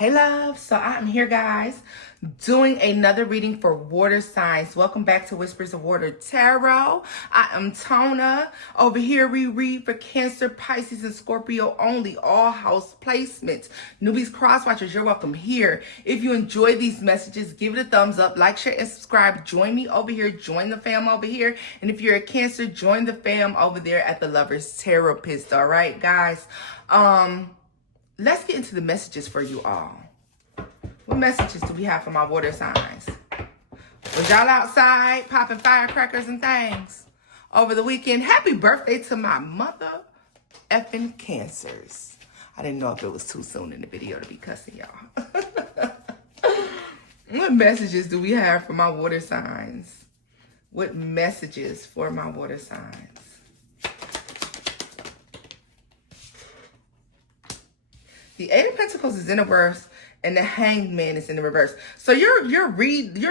Hey love, so I'm here guys doing another reading for water signs. Welcome back to Whispers of Water Tarot. I am Tona. Over here we read for Cancer, Pisces, and Scorpio only, all house placements. Newbies, cross watchers, you're welcome here. If you enjoy these messages, give it a thumbs up, like, share, and subscribe. Join me over here, join the fam over here. And if you're a Cancer, join the fam over there at the Lovers Therapist. All right, guys. Let's get into the messages for you all. What messages do we have for my water signs? Was y'all outside popping firecrackers and things over the weekend? Happy birthday to my mother effing Cancers. I didn't know if it was too soon in the video to be cussing y'all. What messages do we have for my water signs? What messages for my water signs? The Eight of Pentacles is in reverse, and the Hanged Man is in the reverse. So you're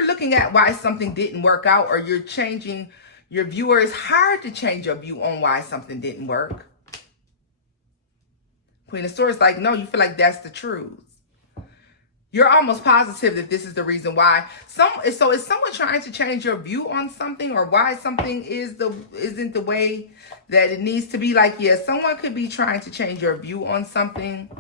looking at why something didn't work out, or you're changing your view, or it's hard to change your view on why something didn't work. Queen of Swords, like, no, you feel like that's the truth. You're almost positive that this is the reason why. So is someone trying to change your view on something, or why something isn't the way that it needs to be? Like, yeah, someone could be trying to change your view on something.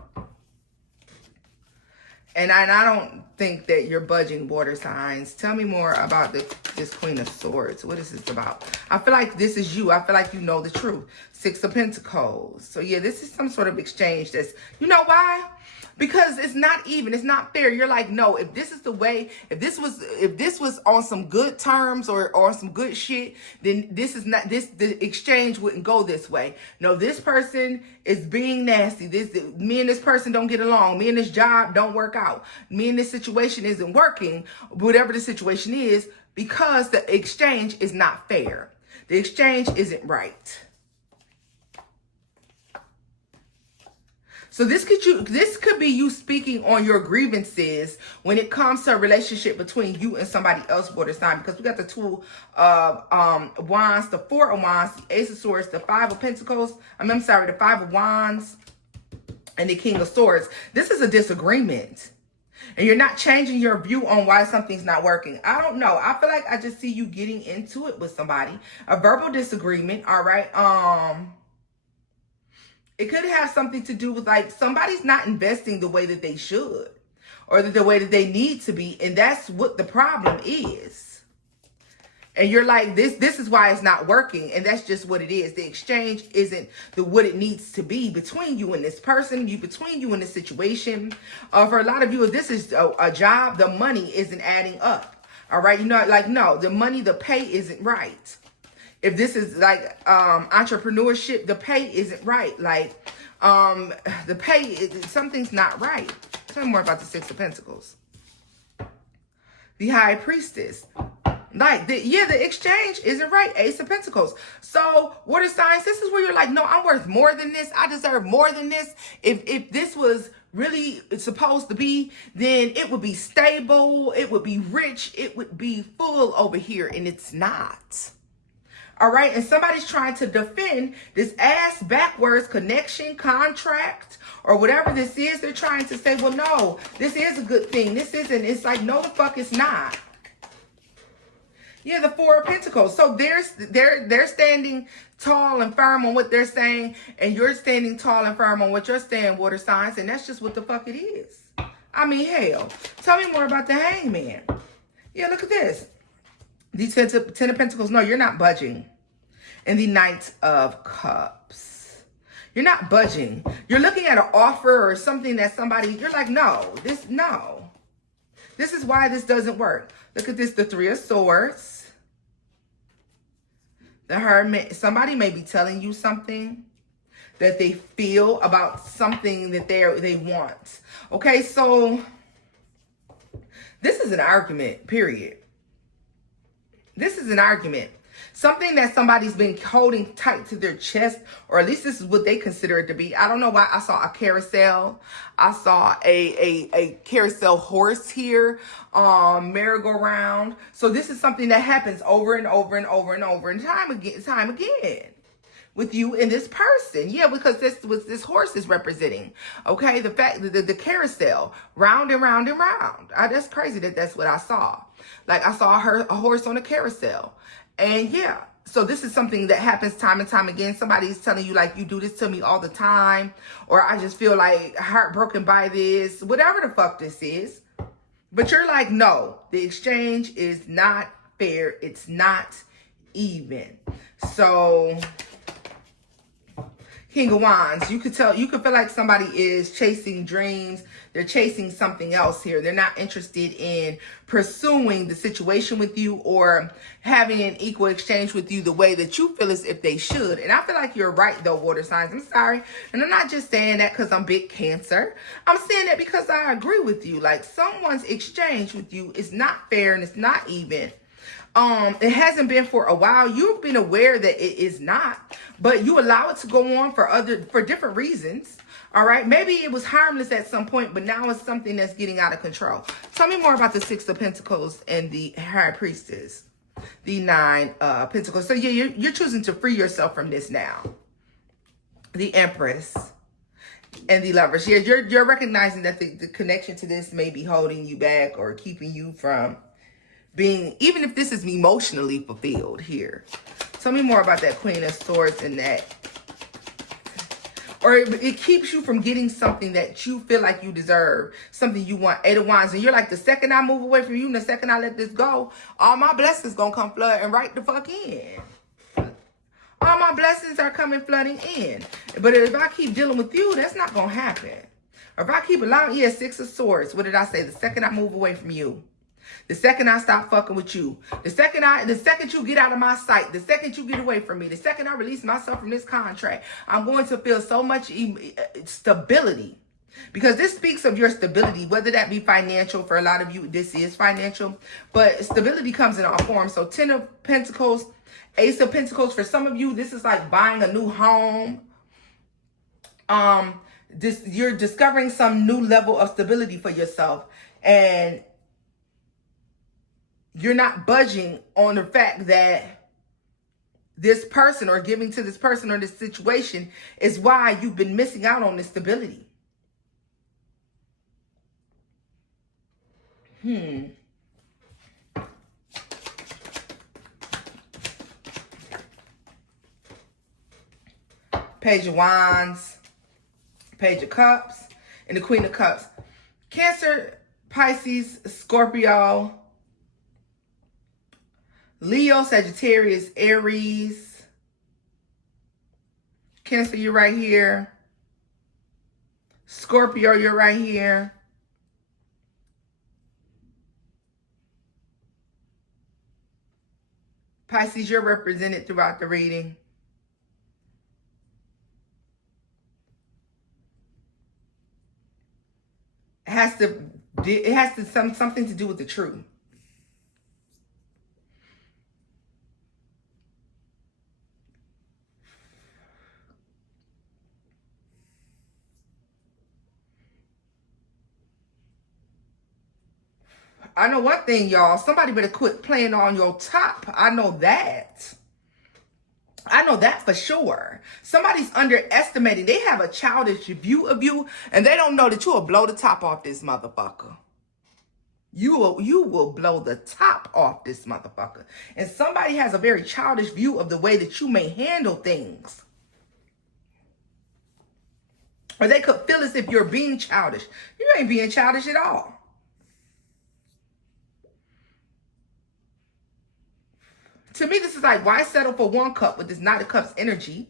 And I don't think that you're budging, water signs. Tell me more about this Queen of Swords. What is this about? I feel like this is you. I feel like you know the truth. Six of Pentacles. So yeah, this is some sort of exchange that's, you know why? Because it's not even, it's not fair. You're like, no, if this is the way, if this was on some good terms or on some good shit, then the exchange wouldn't go this way. No, this person is being nasty. Me and this person don't get along. Me and this job don't work out. Me and this situation isn't working, whatever the situation is, because the exchange is not fair. The exchange isn't right. So this could be you speaking on your grievances when it comes to a relationship between you and somebody else, water sign, because we got the Two of Wands, the Four of Wands, the Ace of Swords, the Five of Pentacles. The Five of Wands, and the King of Swords. This is a disagreement, and you're not changing your view on why something's not working. I don't know. I feel like I just see you getting into it with somebody. A verbal disagreement. All right. It could have something to do with, like, somebody's not investing the way that they should, or the way that they need to be. And that's what the problem is. And you're like, this is why it's not working. And that's just what it is. The exchange isn't what it needs to be between you and this person, between you and this situation. For a lot of you, if this is a job, the money isn't adding up. All right. You know, like, no, the money, the pay isn't right. If this is like entrepreneurship, the pay isn't right. Like the pay, something's not right. Tell me more about the Six of Pentacles. The High Priestess. Like, the exchange isn't right. Ace of Pentacles. So water signs, this is where you're like, no, I'm worth more than this. I deserve more than this. If this was really supposed to be, then it would be stable. It would be rich. It would be full over here, and it's not. All right, and somebody's trying to defend this ass backwards connection, contract, or whatever this is. They're trying to say, well, no, this is a good thing. This isn't. It's like, no, the fuck it's not. Yeah, the Four of Pentacles. So they're standing tall and firm on what they're saying, and you're standing tall and firm on what you're saying, water signs, and that's just what the fuck it is. I mean, hell. Tell me more about the Hangman. Yeah, look at this. The Ten of Pentacles, no, you're not budging. And the Knight of Cups. You're not budging. You're looking at an offer or something that somebody, you're like, no. This is why this doesn't work. Look at this, the Three of Swords. The Hermit. Somebody may be telling you something that they feel about something that they want. Okay, so this is an argument, period. This is an argument. Something that somebody's been holding tight to their chest, or at least this is what they consider it to be. I don't know why I saw a carousel. I saw a carousel horse here, merry-go-round. So this is something that happens over and over and over and over and time again with you and this person. Yeah, because this was this horse is representing. Okay, the fact that the carousel, round and round and round. That's crazy that's what I saw. Like I saw a horse on a carousel. And yeah, so this is something that happens time and time again. Somebody's telling you like, you do this to me all the time, or I just feel like heartbroken by this, whatever the fuck this is. But you're like, no, the exchange is not fair. It's not even. So King of Wands, you could feel like somebody is chasing dreams. They're chasing something else here. They're not interested in pursuing the situation with you or having an equal exchange with you the way that you feel as if they should. And I feel like you're right though, water signs. I'm sorry. And I'm not just saying that because I'm big Cancer. I'm saying that because I agree with you. Like someone's exchange with you is not fair and it's not even. It hasn't been for a while. You've been aware that it is not, but you allow it to go on for different reasons. All right. Maybe it was harmless at some point, but now it's something that's getting out of control. Tell me more about the Six of Pentacles and the High Priestess, the Nine Pentacles. So yeah, you're choosing to free yourself from this now. The Empress and the Lovers. Yeah, you're recognizing that the connection to this may be holding you back or keeping you from being, even if this is emotionally fulfilled here. Tell me more about that Queen of Swords and that. Or it keeps you from getting something that you feel like you deserve, something you want. Eight of Wands, and you're like, the second I move away from you and the second I let this go, all my blessings gonna come flooding right the fuck in. All my blessings are coming flooding in. But if I keep dealing with you, that's not gonna happen. Or if I keep allowing, yeah, Six of Swords. What did I say? The second I move away from you. The second I stop fucking with you, the second you get out of my sight, the second you get away from me, the second I release myself from this contract, I'm going to feel so much stability. Because this speaks of your stability, whether that be financial. For a lot of you, this is financial. But stability comes in all forms. So 10 of Pentacles, Ace of Pentacles. For some of you, this is like buying a new home. You're discovering some new level of stability for yourself. And you're not budging on the fact that this person or giving to this person or this situation is why you've been missing out on this stability. Page of Wands, Page of Cups, and the Queen of Cups. Cancer, Pisces, Scorpio, Leo, Sagittarius, Aries. Cancer, you're right here. Scorpio, you're right here. Pisces, you're represented throughout the reading. It has something to do with the truth. I know one thing, y'all. Somebody better quit playing on your top. I know that. I know that for sure. Somebody's underestimating. They have a childish view of you, and they don't know that you will blow the top off this motherfucker. You will blow the top off this motherfucker. And somebody has a very childish view of the way that you may handle things. Or they could feel as if you're being childish. You ain't being childish at all. To me, this is like, why settle for one cup with this Knight of Cups energy?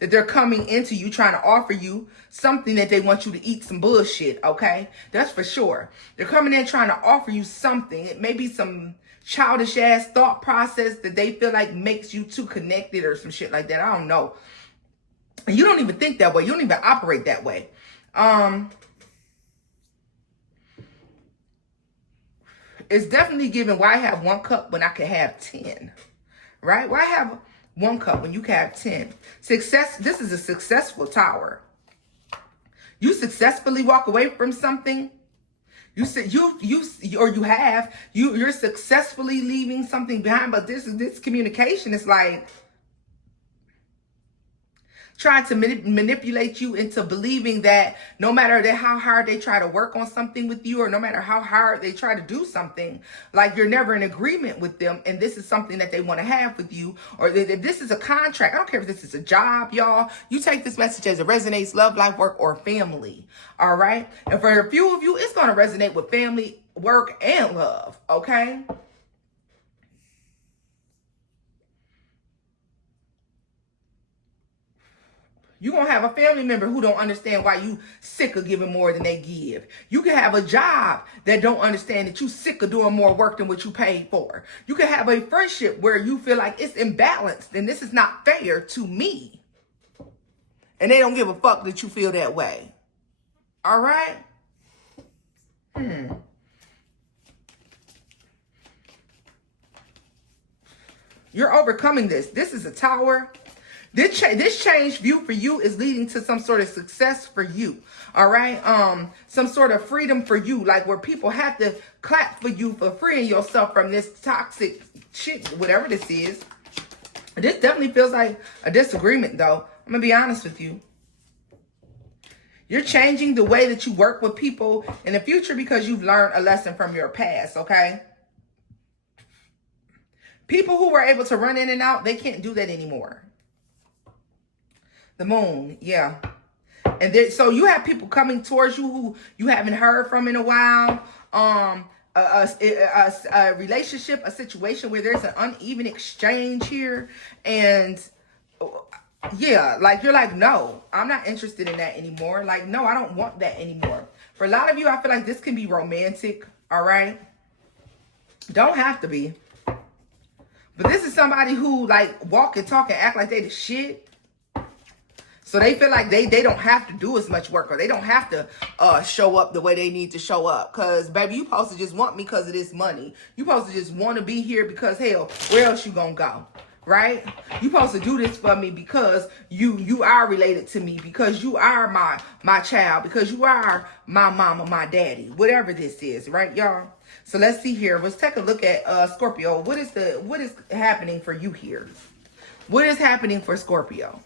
That they're coming into you, trying to offer you something that they want you to eat, some bullshit, okay? That's for sure. They're coming in trying to offer you something. It may be some childish ass thought process that they feel like makes you too connected or some shit like that. I don't know. And you don't even think that way. You don't even operate that way. It's definitely given why have one cup when I can have 10, right? Why have one cup when you can have 10? Success. This is a successful tower. You successfully walk away from something. You're successfully leaving something behind. But this communication is like, trying to manipulate you into believing that no matter how hard they try to work on something with you, or no matter how hard they try to do something, like you're never in agreement with them, and this is something that they want to have with you, or if this is a contract. I don't care if this is a job, y'all. You take this message as it resonates: love, life, work, or family. All right? And for a few of you, it's going to resonate with family, work, and love. Okay? You're going to have a family member who don't understand why you sick of giving more than they give. You can have a job that don't understand that you sick of doing more work than what you paid for. You can have a friendship where you feel like it's imbalanced and this is not fair to me. And they don't give a fuck that you feel that way. All right? You're overcoming this. This is a tower. This change view for you is leading to some sort of success for you. All right. Some sort of freedom for you, like where people have to clap for you for freeing yourself from this toxic shit, whatever this is. This definitely feels like a disagreement, though. I'm gonna be honest with you. You're changing the way that you work with people in the future because you've learned a lesson from your past. Okay. People who were able to run in and out, they can't do that anymore. The moon, yeah. And then, so you have people coming towards you who you haven't heard from in a while. A relationship, a situation where there's an uneven exchange here. And yeah, like you're like, no, I'm not interested in that anymore. Like, no, I don't want that anymore. For a lot of you, I feel like this can be romantic, all right? Don't have to be. But this is somebody who like walk and talk and act like they the shit. So they feel like they don't have to do as much work, or they don't have to show up the way they need to show up. Because, baby, you supposed to just want me because of this money. You supposed to just want to be here because, hell, where else you gonna go? Right? You supposed to do this for me because you are related to me, because you are my child, because you are my mama, my daddy, whatever this is, right, y'all? So let's see here. Let's take a look at Scorpio. What is happening for you here? What is happening for Scorpio?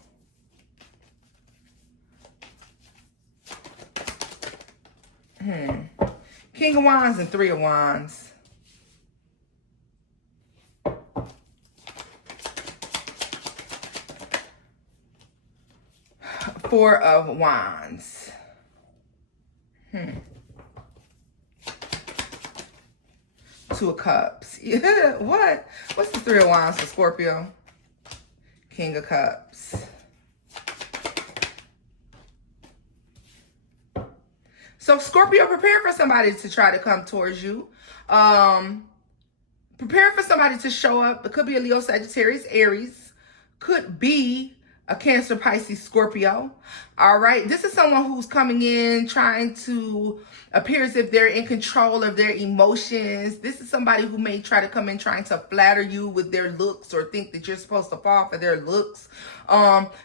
King of Wands and Three of Wands. Four of Wands. Two of Cups. Yeah, what? What's the Three of Wands for Scorpio? King of Cups. So Scorpio, prepare for somebody to try to come towards you. Prepare for somebody to show up. It could be a Leo, Sagittarius, Aries. Could be a Cancer, Pisces, Scorpio. All right. This is someone who's coming in trying to appear as if they're in control of their emotions. This is somebody who may try to come in trying to flatter you with their looks, or think that you're supposed to fall for their looks.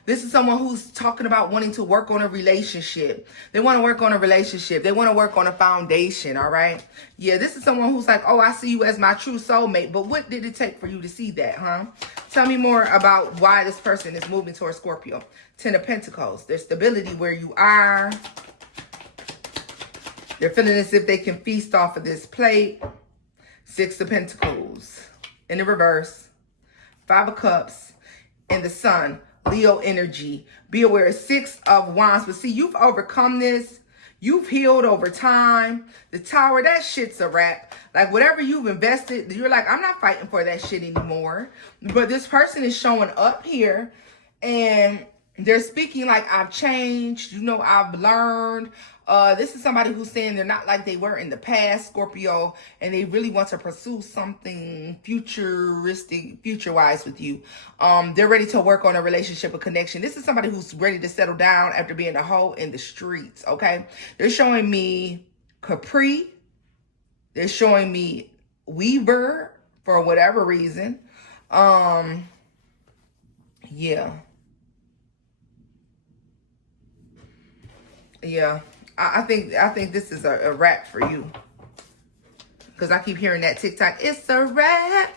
This is someone who's talking about wanting to work on a relationship. They want to work on a relationship. They want to work on a foundation. All right. Yeah. This is someone who's like, oh, I see you as my true soulmate. But what did it take for you to see that, huh? Tell me more about why this person is moving towards Scorpio. Ten of Pentacles. There's stability where you are. They're feeling as if they can feast off of this plate. Six of Pentacles. In the reverse. Five of Cups. And the Sun. Leo energy. Be aware. Six of Wands. But see, you've overcome this. You've healed over time. The Tower, that shit's a wrap. Like, whatever you've invested, you're like, I'm not fighting for that shit anymore. But this person is showing up here, and they're speaking like, I've changed. You know, I've learned. This is somebody who's saying they're not like they were in the past, Scorpio, and they really want to pursue something futuristic, future-wise with you. They're ready to work on a relationship, a connection. This is somebody who's ready to settle down after being a hoe in the streets, okay? They're showing me Capri. They're showing me Weaver for whatever reason. Yeah. Yeah. I think this is a wrap for you. Because I keep hearing that TikTok. It's a wrap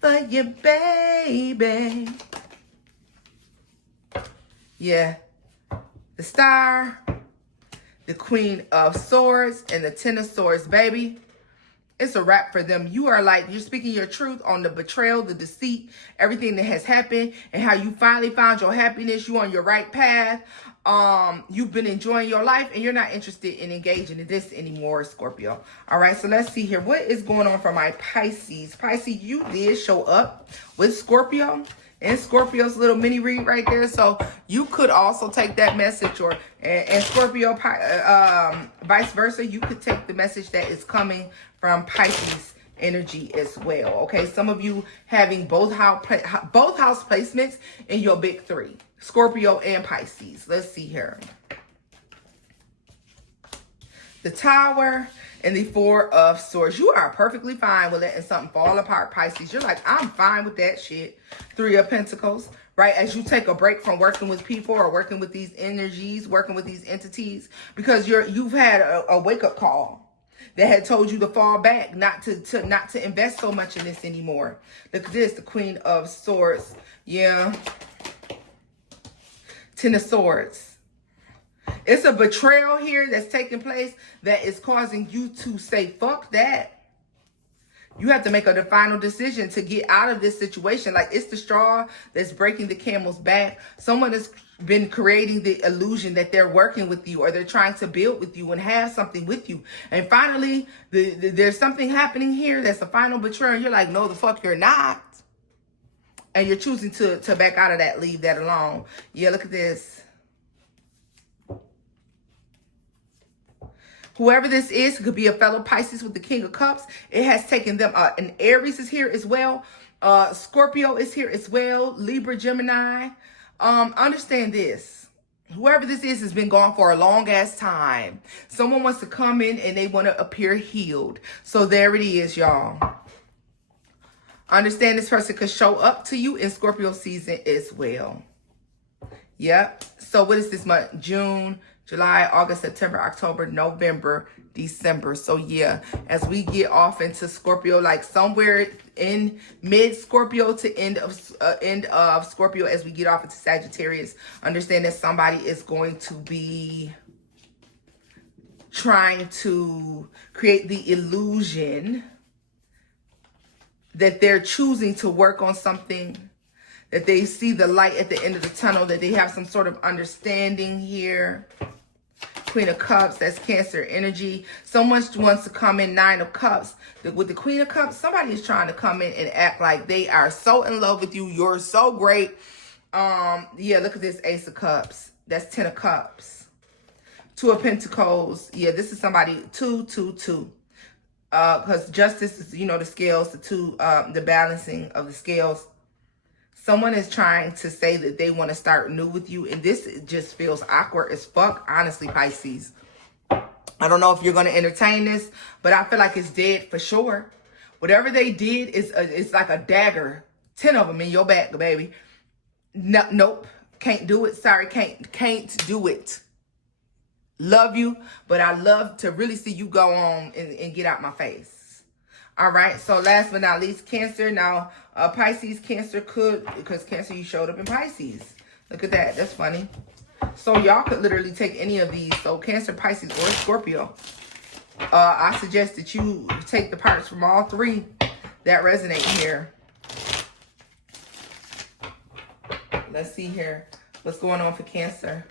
for you, baby. Yeah. The Star, the Queen of Swords, and the Ten of Swords, baby. It's a wrap for them. You are like, you're speaking your truth on the betrayal, the deceit, everything that has happened, and how you finally found your happiness. You on your right path. You've been enjoying your life, and you're not interested in engaging in this anymore, Scorpio. All right, so let's see here. What is going on for my Pisces? Pisces, you did show up with Scorpio in Scorpio's little mini read right there. So you could also take that message, or and Scorpio, vice versa. You could take the message that is coming from Pisces energy as well. Okay, some of you having both house placements in your big three, Scorpio and Pisces. Let's see here. The Tower and the Four of Swords. You are perfectly fine with letting something fall apart, Pisces. You're like, I'm fine with that shit. Three of Pentacles, right? As you take a break from working with people or working with these energies, working with these entities, because you've had a wake-up call that had told you to fall back, not to invest so much in this anymore. Look at this, the Queen of Swords. Yeah. Ten of Swords. It's a betrayal here that's taking place that is causing you to say, fuck that. You have to make a final decision to get out of this situation. Like, it's the straw that's breaking the camel's back. Someone has been creating the illusion that they're working with you, or they're trying to build with you and have something with you. And finally, there's something happening here that's a final betrayal. You're like, no, the fuck you're not. And you're choosing to back out of that, leave that alone. Yeah, look at this. Whoever this is, it could be a fellow Pisces with the King of Cups. It has taken them, and Aries is here as well. Scorpio is here as well. Libra, Gemini. Understand this. Whoever this is has been gone for a long ass time. Someone wants to come in and they want to appear healed. So there it is, y'all. Understand this person could show up to you in Scorpio season as well. Yep. So what is this month? June, July, August, September, October, November, December. So yeah, as we get off into Scorpio, like somewhere in mid-Scorpio to end of Scorpio, as we get off into Sagittarius, understand that somebody is going to be trying to create the illusion that they're choosing to work on something, that they see the light at the end of the tunnel, that they have some sort of understanding here. Queen of Cups, that's Cancer energy. Someone wants to come in, Nine of Cups. With the Queen of Cups, somebody is trying to come in and act like they are so in love with you. You're so great. Yeah, look at this, Ace of Cups. That's Ten of Cups. Two of Pentacles. Yeah, this is somebody, two. Because justice is, the scales, the balancing of the scales. Someone is trying to say that they want to start new with you, and this just feels awkward as fuck, honestly, Pisces. I don't know if you're going to entertain this, but I feel like it's dead for sure. Whatever they did is it's like a dagger. 10 of them in your back, baby. No, nope. Can't do it. Sorry, can't do it. Love you, but I love to really see you go on and get out my face. All right, so last but not least, Cancer. Now, Pisces, Cancer could, because Cancer, you showed up in Pisces. Look at that. That's funny. So y'all could literally take any of these. So Cancer, Pisces, or Scorpio. I suggest that you take the parts from all three that resonate here. Let's see here. What's going on for Cancer?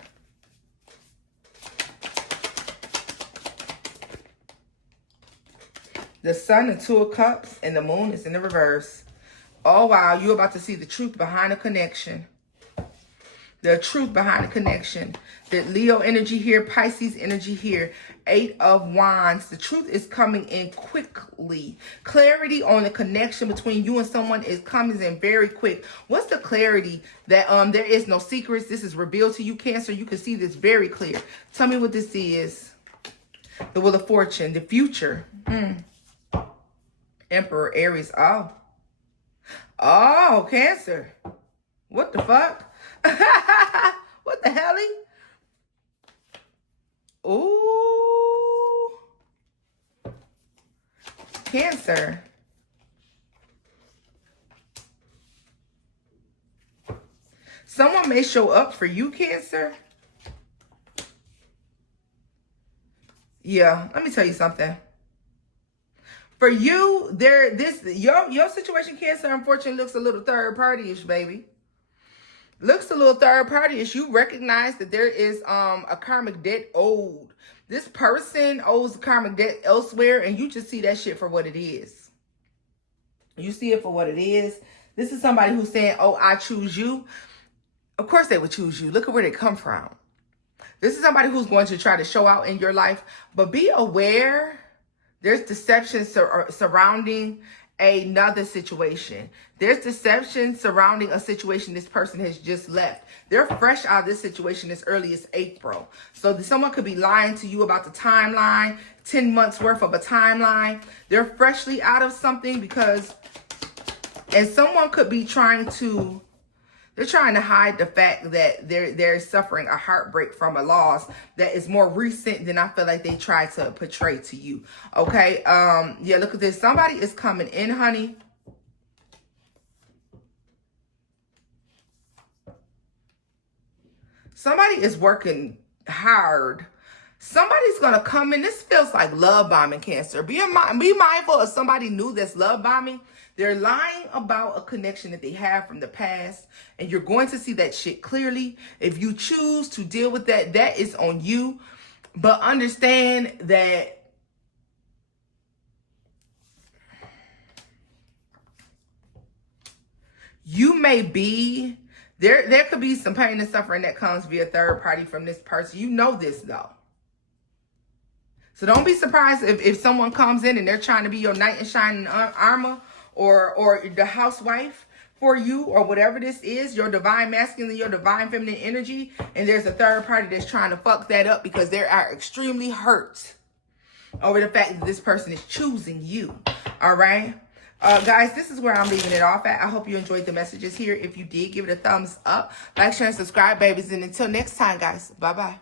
The Sun, the Two of Cups, and the Moon is in the reverse. Oh, wow. You're about to see the truth behind the connection. The truth behind the connection. The Leo energy here, Pisces energy here. Eight of Wands. The truth is coming in quickly. Clarity on the connection between you and someone is coming in very quick. What's the clarity? That there is no secrets. This is revealed to you, Cancer. You can see this very clear. Tell me what this is. The Wheel of Fortune. The future. Emperor, Aries. Oh, Cancer. What the fuck? What the hell? Ooh. Cancer. Someone may show up for you, Cancer. Yeah, let me tell you something. For you, your situation, Cancer, unfortunately looks a little third party-ish, baby. Looks a little third party-ish. You recognize that there is a karmic debt owed. This person owes karmic debt elsewhere, and you just see that shit for what it is. You see it for what it is. This is somebody who's saying, oh, I choose you. Of course they would choose you. Look at where they come from. This is somebody who's going to try to show out in your life, but be aware there's deception surrounding another situation. There's deception surrounding a situation this person has just left. They're fresh out of this situation as early as April. So someone could be lying to you about the timeline, 10 months worth of a timeline. They're freshly out of something and someone could be trying to hide the fact that they're suffering a heartbreak from a loss that is more recent than I feel like they try to portray to you. Okay. Yeah, look at this. Somebody is coming in, honey. Somebody is working hard. Somebody's going to come in. This feels like love bombing, Cancer. Be mindful of somebody new that's love bombing. They're lying about a connection that they have from the past, and you're going to see that shit clearly. If you choose to deal with that, that is on you. But understand that you may be, there could be some pain and suffering that comes via third party from this person. You know this, though. So don't be surprised if someone comes in and they're trying to be your knight in shining armor, or the housewife for you, or whatever this is, your divine masculine, your divine feminine energy, and there's a third party that's trying to fuck that up because they are extremely hurt over the fact that this person is choosing you. All right, guys, this is where I'm leaving it off at. I hope you enjoyed the messages here. If you did, give it a thumbs up, like, share, and subscribe, babies, and until next time, guys, bye-bye.